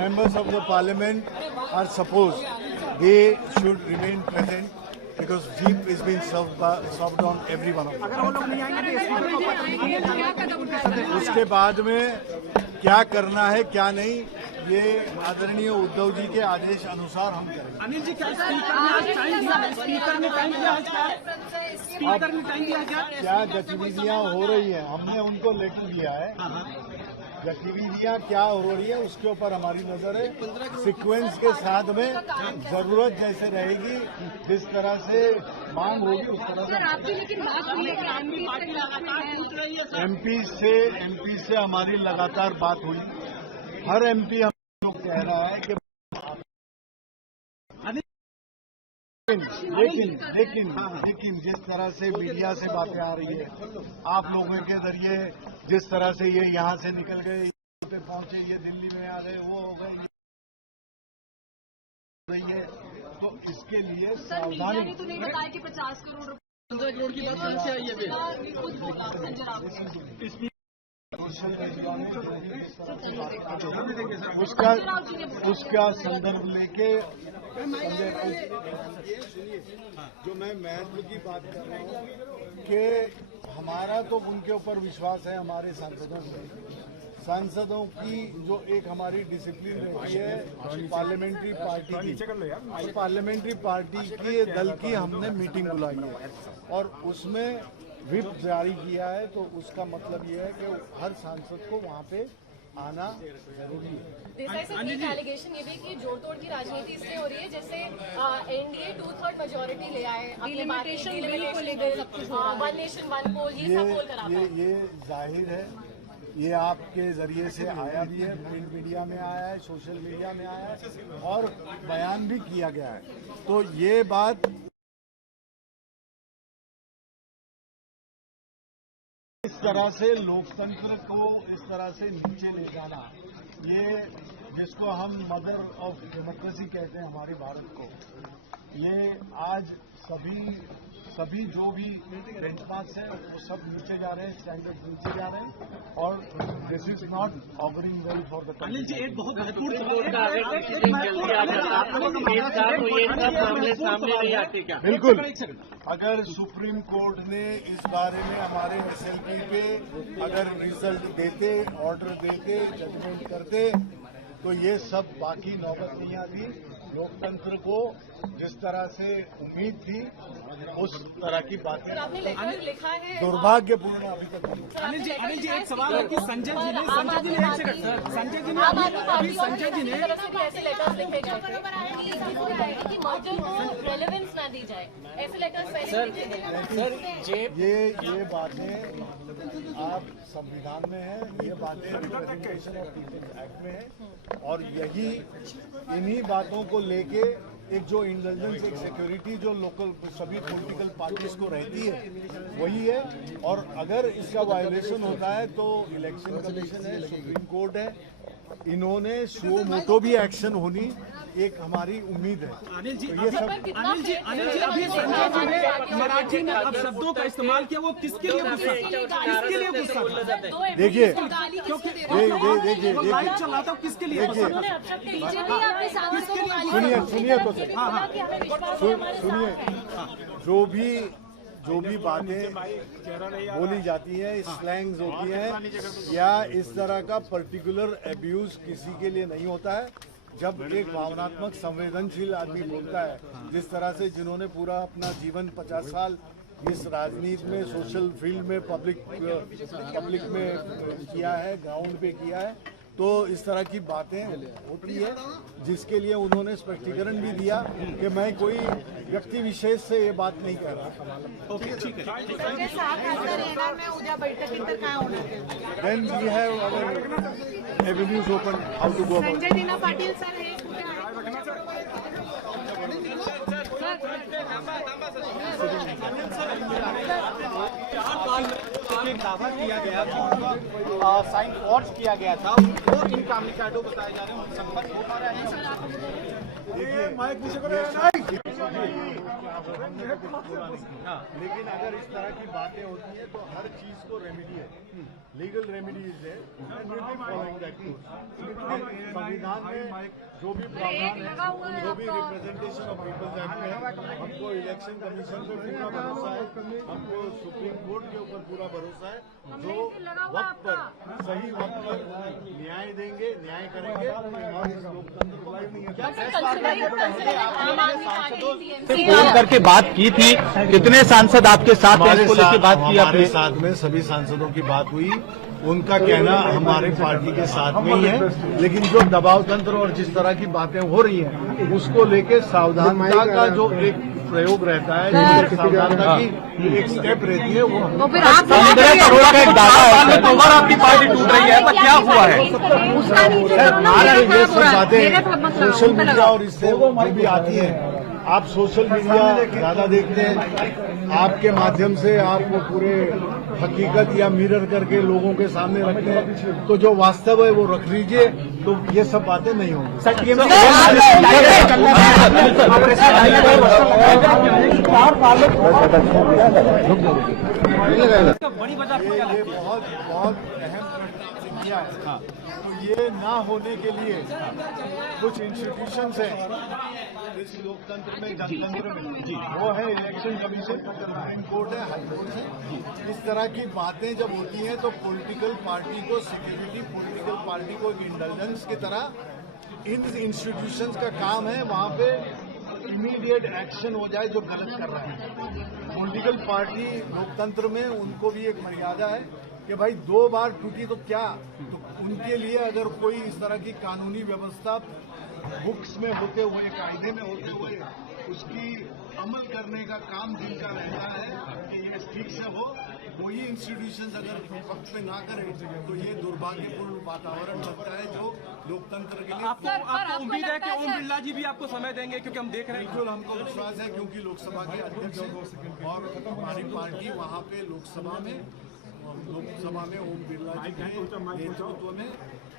members of the parliament are supposed they should remain present because whip is being served on every one of them. उसके बाद में क्या करना है क्या नहीं ये आदरणीय उद्धव जी के आदेश अनुसार हम करेंगे। अनिल जी क्या स्पीकर ने टाइम दिया है क्या गतिविधियां हो रही है हमने उनको लेटर दिया है। गतिविधियां क्या हो रही है उसके ऊपर हमारी नजर है। सीक्वेंस के साथ में जरूरत जैसे रहेगी जिस तरह से मांग होगी उस तरह से एमपी से हमारी लगातार बात हुई। हर एमपी हम लोग कह रहा है कि लेकिन जिस तरह से मीडिया से बातें आ रही है आप लोगों के जरिए जिस तरह से ये यहाँ से निकल गए पे पहुंचे ये दिल्ली में आ गए वो हो गए रही है तो इसके लिए सावधानी तो नहीं बताया कि 50 करोड़ की बात कहाँ से आई है। उसका संदर्भ लेके जो मैं महत्व की बात कर रहा हूँ कि हमारा तो उनके ऊपर विश्वास है हमारे सांसदों की जो एक हमारी डिसिप्लिन रहती है पार्लियामेंट्री पार्टी की पार्लियामेंट्री पार्टी के दल की हमने मीटिंग बुलाई है और उसमें व्हिप जारी किया है तो उसका मतलब ये है कि हर सांसद को वहाँ पे आना जरूरी है। देसाई सर एक एलिगेशन ये भी कि जोड़ तोड़ की राजनीति इसलिए हो रही है जैसे एनडीए 2/3 मेजोरिटी ले आए डिलिमिटेशन वन नेशन वन पोल ये सब पोल करा ये जाहिर है ये आपके जरिए से आया भी है प्रिंट मीडिया में आया है सोशल मीडिया में आया है और बयान भी किया गया है। तो ये बात इस तरह से लोकतंत्र को इस तरह से नीचे ले जाना ये जिसको हम मदर ऑफ डेमोक्रेसी कहते हैं हमारे भारत को ये आज सभी जो भी बेंचमार्क्स हैं वो सब नीचे जा रहे हैं स्टैंडर्ड नीचे जा रहे हैं और this is not offering well for the Anil ji एक बहुत बिल्कुल अगर सुप्रीम कोर्ट ने इस बारे में हमारे एसएलपी पे अगर रिजल्ट देते ऑर्डर देते जजमेंट करते तो ये सब बाकी नौबत नहीं आती। लोकतंत्र को जिस तरह से उम्मीद थी उस तरह की बातें दुर्भाग्यपूर्ण अभी तक। अनिल जी एक सवाल है कि संजय जी ने ऐसे लेटर्स लिखे गए कि मर्जर को रेलेवेंस ना दी जाए ऐसे लेटर्स ये बातें आप संविधान में है ये बातें रिप्रेजेंटेशन ऑफ पीपल्स एक्ट में है और यही इन्हीं बातों को लेके एक जो इंटेलिजेंस एक सिक्योरिटी जो लोकल सभी पॉलिटिकल पार्टीज को रहती है वही है और अगर इसका वायलेशन होता है तो इलेक्शन कमीशन है सुप्रीम कोर्ट है इन्होंने सो मोटो भी एक्शन होनी एक हमारी उम्मीद है। अनिल जी अभी संजय जी ने मराठी में अब शब्दों का इस्तेमाल किया वो किसके लिए गुस्सा देखिए चला था किसके लिए सुनिए तो सुनिए जो भी बातें बोली जाती हैं स्लैंग्स होती हैं या इस तरह का पर्टिकुलर एब्यूज किसी के लिए नहीं होता है। जब एक भावनात्मक संवेदनशील आदमी बोलता है जिस तरह से जिन्होंने पूरा अपना जीवन 50 साल इस राजनीति में सोशल फील्ड में पब्लिक में किया है ग्राउंड पे किया है तो इस तरह की बातें होती है जिसके लिए उन्होंने स्पष्टीकरण भी दिया कि मैं कोई व्यक्ति विशेष से ये बात नहीं कर रहा। Then we have our avenues open how to go about. Sanjay Dina Patil sir हे एक दावा किया गया कि उनका साइन फॉर्ज किया गया था, वो इनकॉम्युनिकेटो बताए जा रहे हैं, संपर्क हो पा रहा है। लेकिन अगर इस तरह की बातें होती हैं तो हर चीज को रेमेडी है, लीगल रेमेडीज है, संविधान में जो भी प्रावधान है, जो भी रिप्रेजेंटेशन ऑफ पीपल्स एक्ट है, हमको इलेक्शन कमीशन पे पूरा भरोसा है, हमको सुप्रीम कोर्ट के ऊपर पूरा भरोसा है, जो वक्त पर सही वक्त पर न्याय देंगे, न्याय करेंगे और इस लोकतंत्र को फोन करके बात की थी, कितने सांसद आपके साथ हैं, इसको लेकर बात की हमारे आपने? साथ में सभी सांसदों की बात हुई, उनका कहना हमारे पार्टी के साथ में ही है, लेकिन जो दबाव तंत्र और जिस तरह की बातें हो रही हैं उसको लेके सावधानता का जो एक प्रयोग रहता है, जिससे सावधानता की एक स्टेप रहती है, वो फिर आप 15 करोड़ का एक दावा है, 2 बार आपकी पार्टी टूट रही है, पर क्या हुआ है? ये सब बातें सोशल मीडिया और इससे जो भी आती है, आप सोशल मीडिया ज्यादा देखते हैं, आपके माध्यम से आप वो पूरे हकीकत या मिरर करके लोगों के सामने रखते हैं, तो जो वास्तव है वो रख लीजिए, तो ये सब बातें नहीं होंगी। बड़ी वजह आपको क्या लगती है? बहुत बहुत अहम प्रश्न आपने किया है। तो ये ना होने के लिए कुछ इंस्टीट्यूशंस हैं इस लोकतंत्र में, जनतंत्र में, वो है इलेक्शन कमीशन, सुप्रीम कोर्ट है, हाई कोर्ट है। इस तरह की बातें जब होती हैं तो पॉलिटिकल पार्टी को सिक्योरिटी, पॉलिटिकल पार्टी को एक इंटेलिजेंस की तरह इन इंस्टीट्यूशंस का काम है वहां पे इमीडिएट एक्शन हो जाए जो गलत कर रहा है। पॉलिटिकल पार्टी लोकतंत्र में उनको भी एक मर्यादा है कि भाई 2 बार टूटी तो क्या, तो उनके लिए अगर कोई इस तरह की कानूनी व्यवस्था बुक्स में होते हुए, कायदे में होते हुए उसकी अमल करने का काम जिनका रहता है कि ये ठीक से हो, वही इंस्टीट्यूशंस अगर वक्त पे ना करें तो ये दुर्भाग्यपूर्ण वातावरण बनता है जो लोकतंत्र के लिए। आपको उम्मीद है कि ओम बिरला जी भी आपको समय देंगे, क्योंकि हम देख रहे हैं बिल्कुल हमको विश्वास है, क्योंकि लोकसभा के अध्यक्ष हैं और हमारी पार्टी वहाँ पे लोकसभा में ओम बिरला जी के नेतृत्व में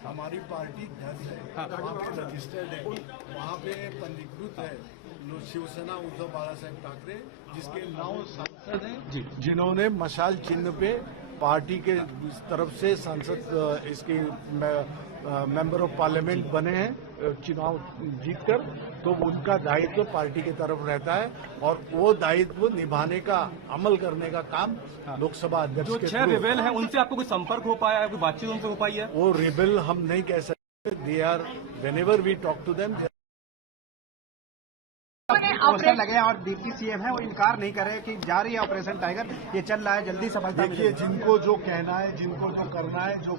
हमारी पार्टी दर्ज है, वहाँ पे रजिस्टर्ड है, वहाँ पे पंजीकृत है शिवसेना उद्धव बाला साहेब ठाकरे, जिसके 9 सांसद हैं जिन्होंने मशाल चिन्ह पे पार्टी के तरफ से सांसद इसके मेंबर ऑफ पार्लियामेंट बने हैं चुनाव जीतकर, तो उनका दायित्व पार्टी की तरफ रहता है और वो दायित्व निभाने का, अमल करने का काम लोकसभा अध्यक्ष जो के 6 रिबेल हैं उनसे आपको कोई संपर्क हो पाया है, कोई बातचीत उनसे हो पाई है? वो रिबेल हम नहीं कह सकते, they are whenever we talk to them. Poster लगे और डिप्टी सीएम है, वो इनकार नहीं कर रहे कि जारी है ऑपरेशन टाइगर, ये चल रहा है, जल्दी सफलता देखिए, जिनको जो कहना है, जिनको जो करना है, जो